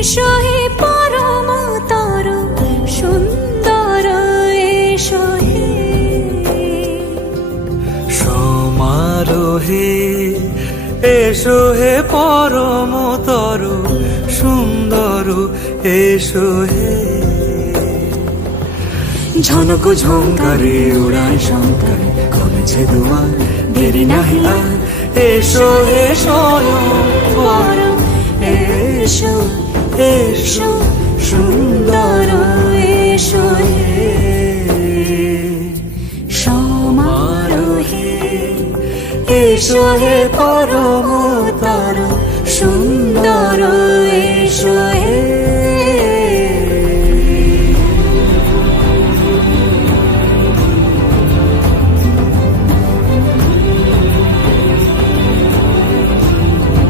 এসো হে পরম তর সুন্দর এসো হে সমারোহে এসো হে পরম তর সুন্দর এসো হে ঝনক ঝঙ্কারে উড়ায় শঙ্কর কমেছে দুয়ার দেরি নাহি আর এসো হে স্বয়ং পরম এসো এসো সুন্দর এসো হে সমারোহে এসো হে পরম তর সুন্দর এসো